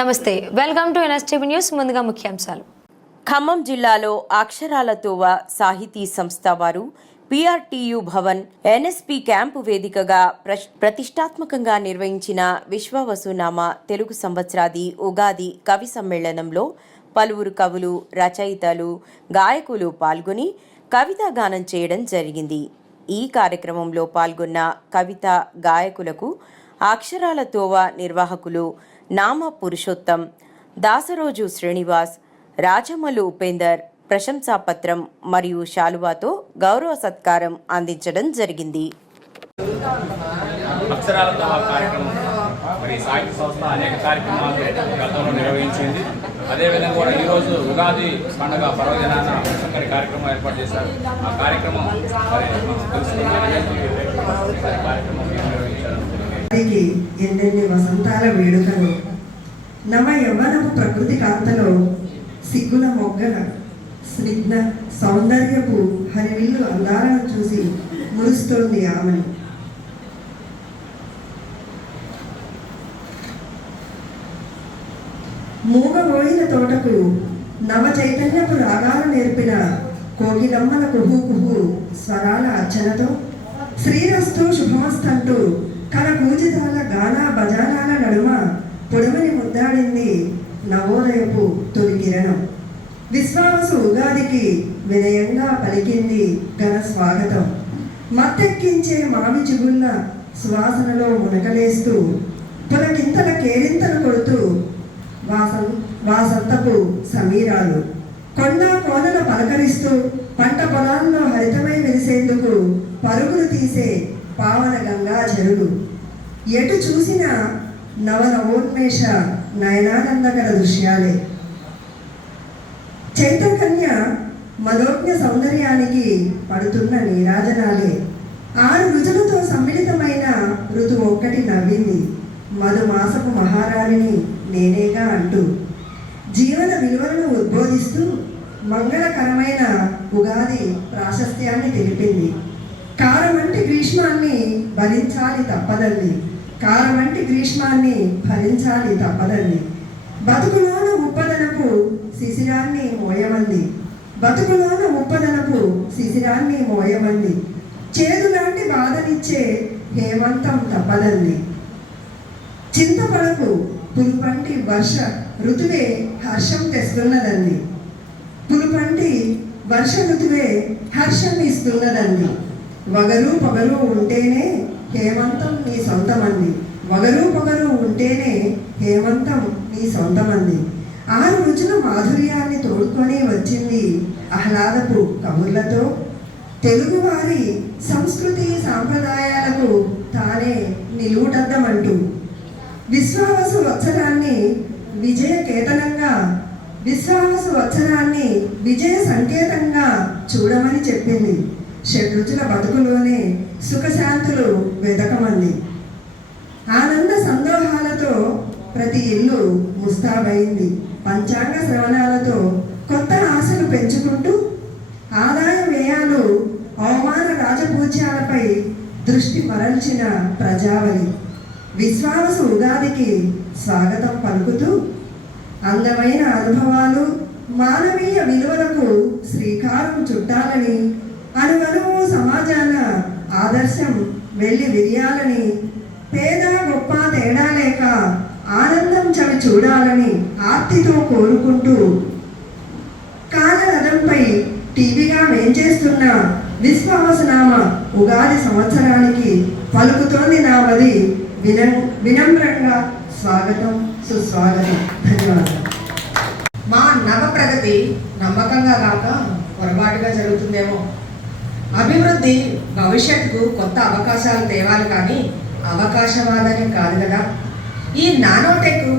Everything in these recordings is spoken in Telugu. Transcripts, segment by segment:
నమస్తే, వెల్కమ్ టు ఎన్ఎస్టీవీ న్యూస్. ముందుగా ముఖ్యాంశాలు. ఖమ్మం జిల్లాలో అక్షరాల తోవ సాహితీ సంస్థ వారు PRTU భవన్ NSP క్యాంపు వేదికగా ప్రతిష్టాత్మకంగా నిర్వహించిన విశ్వవసునామ తెలుగు సంవత్సరాది ఉగాది కవి సమ్మేళనంలో పలువురు కవులు, రచయితలు, గాయకులు పాల్గొని కవితా గానం చేయడం జరిగింది. ఈ కార్యక్రమంలో పాల్గొన్న కవిత గాయకులకు అక్షరాల తోవ నిర్వాహకులు నామ పురుషోత్తం, దాసరోజు శ్రీనివాస్, రాజమల్లు ఉపేందర్ ప్రశంసాపత్రం మరియు శాలువాతో గౌరవ సత్కారం అందించడం జరిగింది. అక్షరాల తోవ కార్యక్రమం మరి సాహిత్య సంస్థ అనేక కార్యక్రమాలు గతంలో నిర్వహించింది. అదేవిధంగా కూడా ఈరోజు ఉగాది పండుగ పర్వదినాన చక్కని కార్యక్రమం ఏర్పాటు చేశారు. ఆ కార్యక్రమం మరి కార్యక్రమం నిర్వహించారు. ఎన్నెన్ని వసంతాల వేడుకలు, నవ యవ్వనపు ప్రకృతి కాంతలో సిగ్గుల మొగ్గల స్నిగ్ధ సౌందర్యపు హరివిల్లు అందాలను చూసి మురుస్తోంది ఆమెను. మూగబోయిన తోటకు నవ చైతన్యపు రాగాలు నేర్పిన కోకిలమ్మల కుహు కుహు స్వరాల అర్చనతో శ్రీరస్తు శుభమస్తంటూ కల కూజితాల గానా బజానాల నడుమ పొడవని ముద్దాడింది నవోదయపు తొలి కిరణం. విశ్వావసు ఉగాదికి వినయంగా పలికింది ఘన స్వాగతం. మత్తెక్కించే మావి చిగుళ్ళ సువాసనలో మునకలేస్తూ పులకింతల కేరింతలు కొడుతూ వాసంతపు సమీరాలు కొండ కోనల పలకరిస్తూ పంట పొలాల్లో హరితమై వెలిసేందుకు పరుగులు తీసే పావన గంగా జరుడు. ఎటు చూసిన నవనవోన్మేష నయనానందకర దృశ్యాలే. చైతన్య మనోజ్ఞ సౌందర్యానికి పడుతున్న నీరాజనాలే. 6 రుచులతో సమ్మిళితమైన ఋతువు ఒక్కటి నవ్వింది మధుమాసపు మహారాణిని నేనేగా అంటూ. జీవన విలువలను ఉద్బోధిస్తూ మంగళకరమైన ఉగాది ప్రాశస్త్యాన్ని తెలిపింది. కారమంటి గ్రీష్మాన్ని భరించాలి తప్పదండి, కారమంటి గ్రీష్మాన్ని భరించాలి తప్పదండి. బతుకులోన ఉప్పదనపు శిశిరాన్ని మోయమంది, బతుకులోన ఉప్పదనపు శిశిరాన్ని మోయమంది. చేదులాంటి బాధనిచ్చే హేమంతం తప్పదండి. చింతపడకు, పులుపంటి వర్ష ఋతువే హర్షం తెస్తున్నదండి, పులుపంటి వర్ష ఋతువే హర్షం ఇస్తున్నదండి. వగరు పొగరు ఉంటేనే హేమంతం నీ సొంతమంది, వగరు పొగరు ఉంటేనే హేమంతం నీ సొంతమంది. 6 రుచుల మాధుర్యాన్ని తోడుకొని వచ్చింది ఆహ్లాదపు కబుర్లతో. తెలుగువారి సంస్కృతి సాంప్రదాయాలకు తానే నిలువుటద్దమంటూ విశ్వావసు వత్సరాన్ని విజయ కేతనంగా, విశ్వావసు వత్సరాన్ని విజయ సంకేతంగా చూడమని చెప్పింది. షడ్రుచుల బతుకులోనే సుఖశాంతులు వెదకమంది. ఆనంద సందోహాలతో ప్రతి ఇల్లు ముస్తాబైంది. పంచాంగ శ్రవణాలతో కొత్త ఆశలు పెంచుకుంటూ ఆదాయ వ్యయాలు, అవమాన రాజపూజ్యాలపై దృష్టి మరల్చిన ప్రజావళి విశ్వావసు ఉగాదికి స్వాగతం పలుకుతూ అందమైన అనుభవాలు, మానవీయ విలువలకు శ్రీకారం చుట్టాలని, అనువనువు సమాజాన ఆదర్శం వెళ్ళి విరియాలని, పేద గొప్ప తేడా లేక ఆనందం చవి చూడాలని ఆర్తితో కోరుకుంటూ కాలరథంపై టీవీగా వేంచేస్తున్న విశ్వవసునామ ఉగాది సంవత్సరానికి పలుకుతోంది నామది వినమ్రంగా స్వాగతం, సుస్వాగతం. ధన్యవాదాలు. మా నవ ప్రగతి నమ్మకంగా కాక పొరపాటుగా జరుగుతుందేమో. అభివృద్ధి భవిష్యత్తుకు కొత్త అవకాశాలు తేవాలి కానీ అవకాశవాదనే కాదు కదా. ఈ నానోటెక్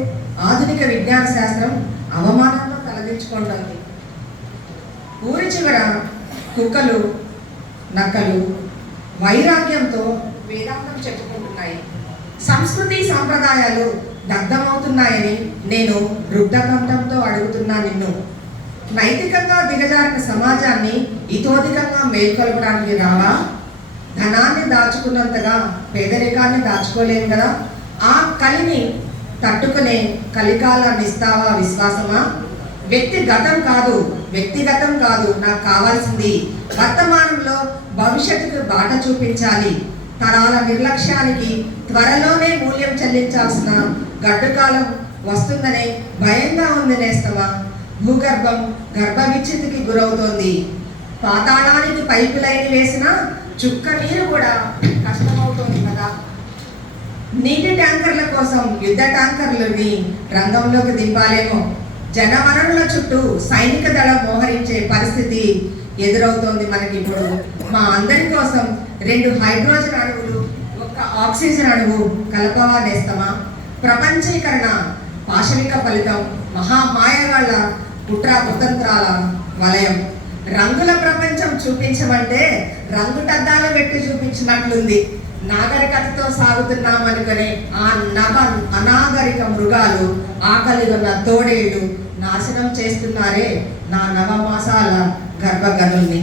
ఆధునిక విజ్ఞాన శాస్త్రం అవమానంలో తలదించుకుంటుంది. ఊరి చివర కుక్కలు నక్కలు వైరాగ్యంతో వేదాంతం చెప్పుకుంటున్నాయి. సంస్కృతి సాంప్రదాయాలు దగ్ధమవుతున్నాయని నేను రుగ్ధకంఠంతో అడుగుతున్నా నిన్ను. నైతికంగా దిగజారిన సమాజాన్ని ఇతోధికంగా మేల్కొల్పడానికి రావా? ధనాన్ని దాచుకున్నంతగా పేదరికాన్ని దాచుకోలేము కదా. ఆ కలిని తట్టుకునే కలికాలాన్ని ఇస్తావా విశ్వాసమా? వ్యక్తిగతం కాదు నాకు కావాల్సింది వర్తమానంలో భవిష్యత్తుకు బాట చూపించాలి. తరాల నిర్లక్ష్యానికి త్వరలోనే మూల్యం చెల్లించాల్సిన గడ్డుకాలం వస్తుందనే భయంగా ఉంది నేస్తమా. భూగర్భం గర్భ విచ్ఛితికి గురవుతోంది. పాతాళానికి పైపు లైన్ వేసిన చుక్క నీరు కూడా కష్టమవుతోంది కదా. నీటి ట్యాంకర్ల కోసం యుద్ధ ట్యాంకర్లని రంగంలోకి దింపాలేమో. జనవనరుల చుట్టూ సైనిక దళం మోహరించే పరిస్థితి ఎదురవుతోంది మనకి ఇప్పుడు. మా అందరి కోసం 2 హైడ్రోజన్ అణువులు, 1 ఆక్సిజన్ అణువు కలపవా నేస్తమా. ప్రపంచీకరణ పాశవిక ఫలితం, మహామాయగాళ్ల కుట్ర కుతంత్రాల వలయం. రంగుల ప్రపంచం చూపించమంటే రంగుటద్దాలు పెట్టి చూపించినట్లుంది. నాగరికతతో సాగుతున్నామనుకునే ఆ అనాగరిక మృగాలు, ఆకలి ఉన్న తోడేళ్లు నాశనం చేస్తున్నారే నా నవమాసాల గర్భగనుల్ని.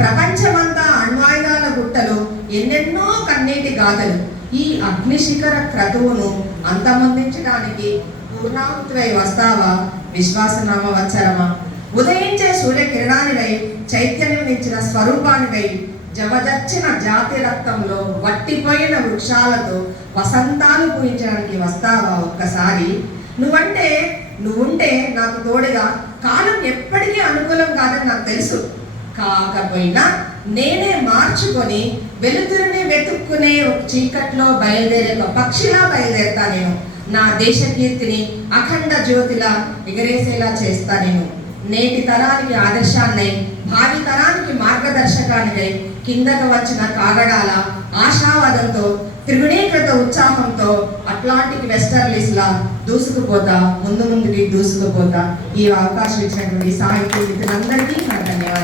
ప్రపంచమంతా అణ్వాయుధాల గుట్టలు, ఎన్నెన్నో కన్నీటి గాథలు. ఈ అగ్నిశిఖర క్రతువును అంతమొందించడానికి పూర్ణాహుతివై వస్తావా విశ్వాసనామ వచ్చరమా. ఉదయించే సూర్యకిరణానివై, చైతన్యమించిన స్వరూపానివై, జవజచ్చిన జాతి రక్తంలో వట్టిపోయిన వృక్షాలతో వసంతాలు పూయించడానికి వస్తావా ఒక్కసారి. నువ్వుంటే నాకు తోడుగా. కాలం ఎప్పటికీ అనుకూలం కాదని నాకు తెలుసు. కాకపోయినా నేనే మార్చుకొని వెలుతురుని వెతుక్కునే ఒక చీకట్లో బయలుదేరే ఒక పక్షిలా బయలుదేరుతా నేను. నా దేశ కీర్తిని అఖండ జ్యోతిలా ఎగరేసేలా చేస్తా నేను. నేటి తరానికి ఆదర్శాన్నై, భావి తరానికి మార్గదర్శకానికై కిందకు వచ్చిన కాగడాల ఆశావాదంతో, త్రిగుణీకృత ఉత్సాహంతో అట్లాంటిక్ వెస్టర్లీస్ లా ముందుకి దూసుకుపోతా. ఈ అవకాశం ఇచ్చినటువంటి సాహిత్య మిత్రులందరికీ నా ధన్యవాదాలు.